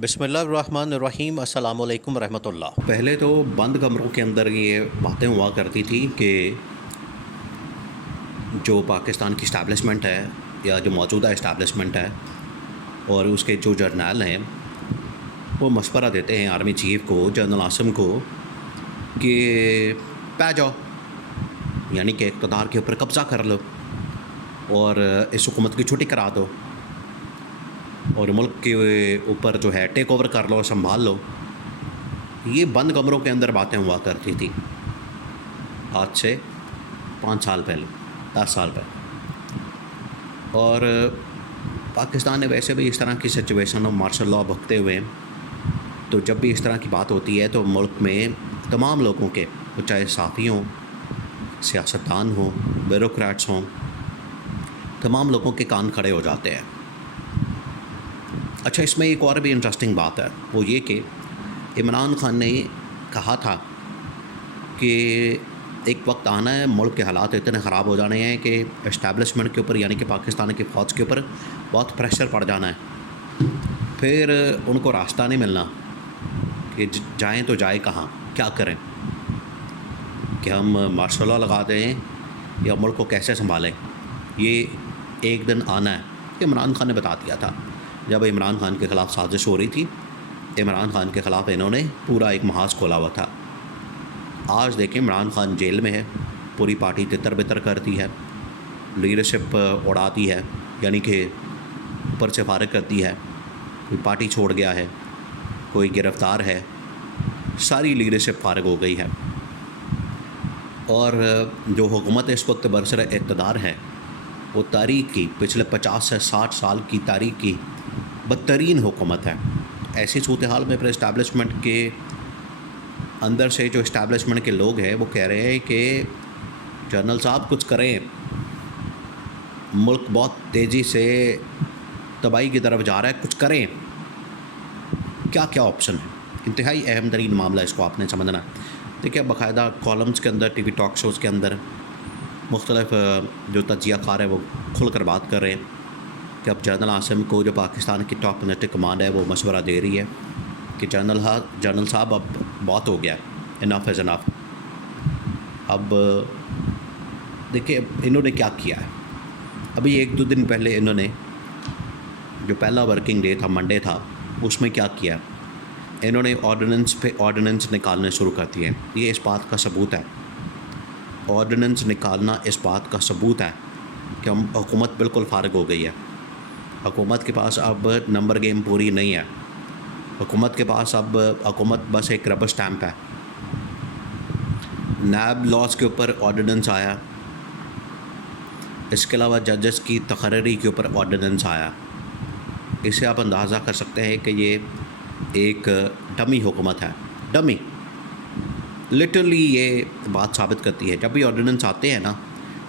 बिस्मिल्लाहिर्रहमानिर्रहीम अस्सलामु अलैकुम रहमतुल्लाह। पहले तो बंद कमरों के अंदर ये बातें हुआ करती थी कि जो पाकिस्तान की इस्टेब्लिशमेंट है या जो मौजूदा इस्टेब्लिशमेंट है और उसके जो जर्नल हैं वो मशवरा देते हैं आर्मी चीफ को, जनरल आसिम को, कि पै जाओ, यानी कि इक़्तिदार के ऊपर कब्ज़ा कर लो और इस हुकूमत की छुट्टी करा दो और मुल्क के ऊपर जो है टेक ओवर कर लो, संभाल लो। ये बंद कमरों के अंदर बातें हुआ करती थी आज से 5 साल पहले, 10 साल पहले। और पाकिस्तान ने वैसे भी इस तरह की सिचुएशन और मार्शल लॉ भगते हुए, तो जब भी इस तरह की बात होती है तो मुल्क में तमाम लोगों के, वो चाहे साफ़ी हों, सियासतदान हों, ब्यूरोक्रेट्स हों, तमाम लोगों के कान खड़े हो जाते हैं। अच्छा, इसमें एक और भी इंटरेस्टिंग बात है, वो ये कि इमरान खान ने कहा था कि एक वक्त आना है, मुल्क के हालात इतने ख़राब हो जाने हैं कि इस्टेब्लिशमेंट के ऊपर, यानी कि पाकिस्तान की फ़ौज के ऊपर बहुत प्रेशर पड़ जाना है। फिर उनको रास्ता नहीं मिलना कि जाएं तो जाए कहाँ, क्या करें, कि हम मार्शल लॉ लगा दें या मुल्क को कैसे संभालें। ये एक दिन आना है, इमरान खान ने बता दिया था। जब इमरान खान के ख़िलाफ़ साजिश हो रही थी, इमरान खान के ख़िलाफ़ इन्होंने पूरा एक महाज खोला हुआ था। आज देखें, इमरान खान जेल में है, पूरी पार्टी तितर बितर करती है, लीडरशिप उड़ाती है, यानी कि ऊपर से फारिग करती है, कोई पार्टी छोड़ गया है, कोई गिरफ़्तार है, सारी लीडरशिप फारिग हो गई है। और जो हुकूमत इस वक्त बरसर इक़्तिदार है, वो तारीख़ की, पिछले 50 से 60 साल की तारीख़ की बदतरीन हुकूमत है। ऐसी सूरत हाल में फिर इस्टेब्लिशमेंट के अंदर से जो इस्टेब्लिशमेंट के लोग हैं वो कह रहे हैं कि जनरल साहब कुछ करें, मुल्क बहुत तेज़ी से तबाही की तरफ जा रहा है, कुछ करें। क्या क्या ऑप्शन है, इंतहाई अहम तरीन मामला, इसको आपने समझना है। देखिए, बाकायदा कॉलम्स के अंदर, टीवी टॉक शोज़ के अंदर मुख्तलिफ जो तजियाकार है वो खुल कर बात कर रहे हैं कि अब जनरल आसिम को, जो पाकिस्तान की टॉप मिलिट्री कमांड है, वो मशवरा दे रही है कि जनरल साहब अब बहुत हो गया, इनफ इज़ इनफ। अब देखिए इन्होंने क्या किया है। अभी 1-2 दिन पहले इन्होंने, जो पहला वर्किंग डे था, मंडे था, उसमें क्या किया, इन्होंने ऑर्डिनेंस पे ऑर्डिनेंस निकालने शुरू कर दिए। ये इस बात का सबूत है, ऑर्डिनेंस निकालना इस बात का सबूत है कि हम हुकूमत बिल्कुल फारिग हो गई है। हुकूमत के पास अब नंबर गेम पूरी नहीं है। हुकूमत के पास अब हुकूमत बस एक रबर स्टैम्प है। नैब लॉज के ऊपर ऑर्डिनेंस आया, इसके अलावा जजेस की तकर्री के ऊपर ऑर्डिनेंस आया। इससे आप अंदाज़ा कर सकते हैं कि ये एक डमी हुकूमत है। डमी लिटरली ये बात साबित करती है। जब भी ऑर्डिनेंस आते हैं ना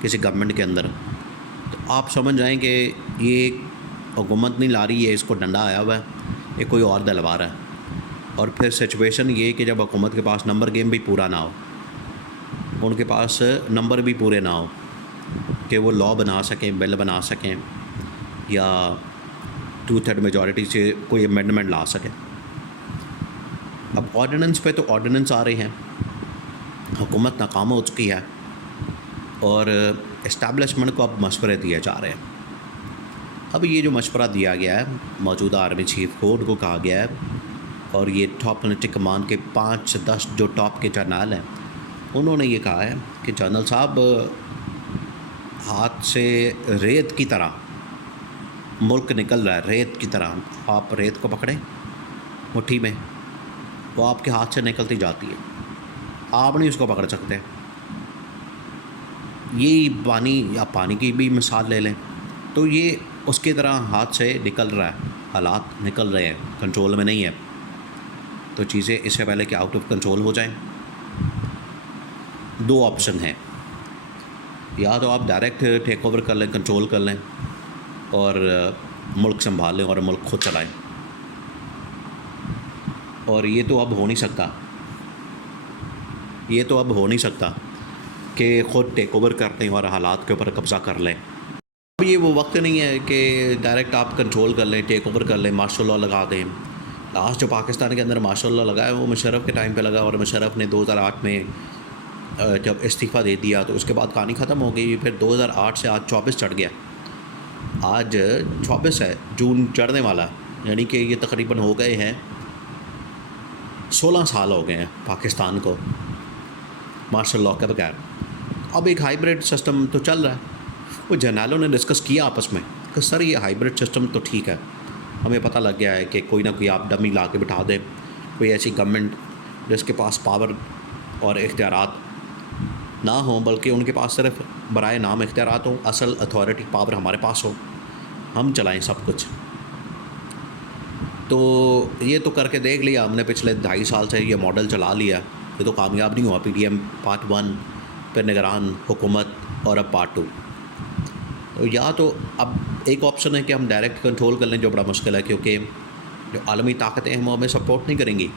किसी गवर्नमेंट के अंदर, तो आप समझ जाएं कि ये हुकूमत नहीं ला रही है, इसको डंडा आया हुआ है, ये कोई और दिलवा रहा है। और फिर सिचुएशन ये कि जब हुकूमत के पास नंबर गेम भी पूरा ना हो, उनके पास नंबर भी पूरे ना हो कि वो लॉ बना सकें, बिल बना सकें या 2/3 मेजॉरिटी से कोई अमेंडमेंट ला सकें। अब ऑर्डिनेंस पे तो ऑर्डिनेंस आ रहे हैं, हुकूमत नाकाम हो चुकी है और इस्टेब्लिशमेंट को अब मशवरे दिए जा रहे हैं। अब ये जो मशवरा दिया गया है मौजूदा आर्मी चीफ को, उनको कहा गया है, और ये टॉप मिलिट्री कमांड के 5-10 जो टॉप के जनरल हैं, उन्होंने ये कहा है कि जनरल साहब, हाथ से रेत की तरह मुल्क निकल रहा है, रेत की तरह। आप रेत को पकड़ें मुट्ठी में, वो आपके हाथ से निकलती जाती है, आप नहीं उसको पकड़ सकते। यही पानी, या पानी की भी मिसाल ले लें, तो ये उसकी तरह हाथ से निकल रहा है, हालात निकल रहे हैं, कंट्रोल में नहीं है। तो चीज़ें इससे पहले कि आउट ऑफ कंट्रोल हो जाएं, 2 ऑप्शन हैं। या तो आप डायरेक्ट टेक ओवर कर लें, कंट्रोल कर लें और मुल्क संभाल लें और मुल्क खुद चलाएं, और ये तो अब हो नहीं सकता। ये तो अब हो नहीं सकता कि ख़ुद टेक ओवर कर लें और हालात के ऊपर कब्ज़ा कर लें। अब ये वो वक्त नहीं है कि डायरेक्ट आप कंट्रोल कर लें, टेक ओवर कर लें, मार्शल लॉ लगा दें लास्ट जो पाकिस्तान के अंदर माशाल्लाह लगा है वो मुशर्रफ के टाइम पे लगा, और मुशर्रफ ने 2008 में जब इस्तीफ़ा दे दिया तो उसके बाद कहानी ख़त्म हो गई। फिर 2008 से आज 24 चढ़ गया, आज 24 है, जून चढ़ने वाला है, यानी कि ये तकरीबन हो गए हैं 16 साल हो गए हैं पाकिस्तान को मार्शल लॉ के बगैर। अब एक हाइब्रिड सिस्टम तो चल रहा है। वो जर्नलों ने डिस्कस किया आपस में कि सर ये हाइब्रिड सिस्टम तो ठीक है, हमें पता लग गया है कि कोई ना कोई आप डमी ला के बिठा दें, कोई ऐसी गवर्नमेंट जिसके पास पावर और इख्तियारात ना हो, बल्कि उनके पास सिर्फ बराए नाम इख्तियारात हों, असल अथॉरिटी पावर हमारे पास हो, हम चलाएं सब कुछ। तो ये तो करके देख लिया हमने, पिछले 2.5 साल से ये मॉडल चला लिया, ये तो कामयाब नहीं हुआ। PDM पार्ट 1, फिर निगरान हुकूमत, और अब पार्ट 2। तो या तो अब एक ऑप्शन है कि हम डायरेक्ट कंट्रोल कर लें, जो बड़ा मुश्किल है, क्योंकि जो आलमी ताकतें हैं वो हमें सपोर्ट नहीं करेंगी,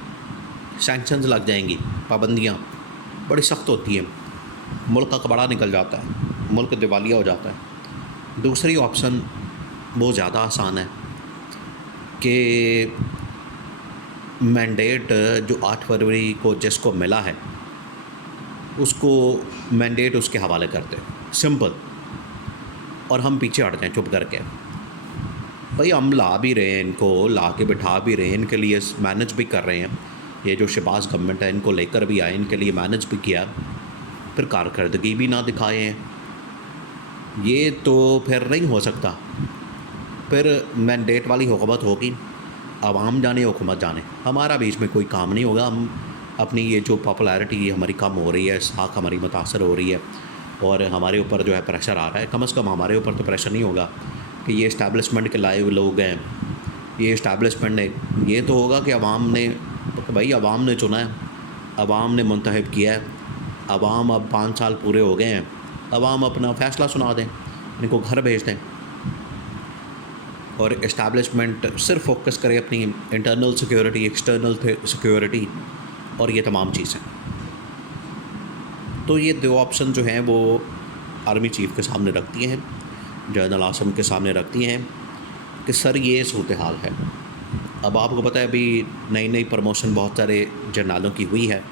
सैंक्शंस लग जाएंगी, पाबंदियाँ बड़ी सख्त होती हैं, मुल्क का कबाड़ा निकल जाता है, मुल्क दिवालिया हो जाता है। दूसरी ऑप्शन बहुत ज़्यादा आसान है कि मैंडेट जो 8 फरवरी को जिसको मिला है उसको मैंडेट उसके हवाले कर दें, सिंपल, और हम पीछे हट जाएं चुप करके। भाई हम ला भी रहे हैं, इनको ला के बिठा भी रहे हैं, इनके लिए मैनेज भी कर रहे हैं, ये जो शहबाज गवर्नमेंट है इनको लेकर भी आए, इनके लिए मैनेज भी किया, फिर कारकर्दगी भी ना दिखाए हैं, ये तो फिर नहीं हो सकता। फिर मैंडेट वाली हुकूमत होगी, आवाम जाने हुकूमत जाने, हमारा बीच में कोई काम नहीं होगा। हम अपनी ये जो पॉपुलैरिटी हमारी कम हो रही है, साख हमारी मुतासर हो रही है, और हमारे ऊपर जो है प्रेशर आ रहा है, कम से कम हमारे ऊपर तो प्रेशर नहीं होगा कि ये इस्टेब्लिशमेंट के लाए हुए लोग हैं, ये इस्टेब्लिशमेंट ने, ये तो होगा कि अवाम ने, भाई अवाम ने चुना है, अवाम ने मुंतखब किया है, अवाम अब 5 साल पूरे हो गए हैं, अवाम अपना फ़ैसला सुना दें, इनको घर भेज दें, और इस्टेब्लिशमेंट सिर्फ फोकस करे अपनी इंटरनल सिक्योरिटी, एक्सटर्नल सिक्योरिटी और ये तमाम चीज़ें। तो ये 2 ऑप्शन जो हैं वो आर्मी चीफ़ के सामने रखती हैं, जनरल आसम के सामने रखती हैं कि सर ये सूरत हाल है। अब आपको पता है अभी नई नई प्रमोशन बहुत सारे जर्नलों की हुई है,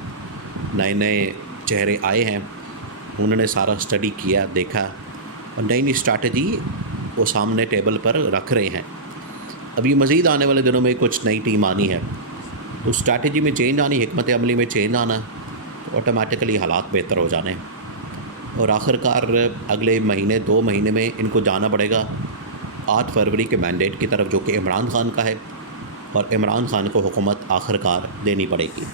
नए नए चेहरे आए हैं, उन्होंने सारा स्टडी किया, देखा, और नई नई स्ट्रैटेजी वो सामने टेबल पर रख रहे हैं। अभी मज़ीद आने वाले दिनों में कुछ नई टीम आनी है, तो स्ट्रैटेजी में चेंज आनी, हिकमत अमली में चेंज आना, तो ऑटोमेटिकली हालात बेहतर हो जाने, और आखिरकार अगले महीने 2 महीने में इनको जाना पड़ेगा 8 फरवरी के मैंडेट की तरफ, जो कि इमरान खान का है, और इमरान खान को हुकूमत आखिरकार देनी पड़ेगी।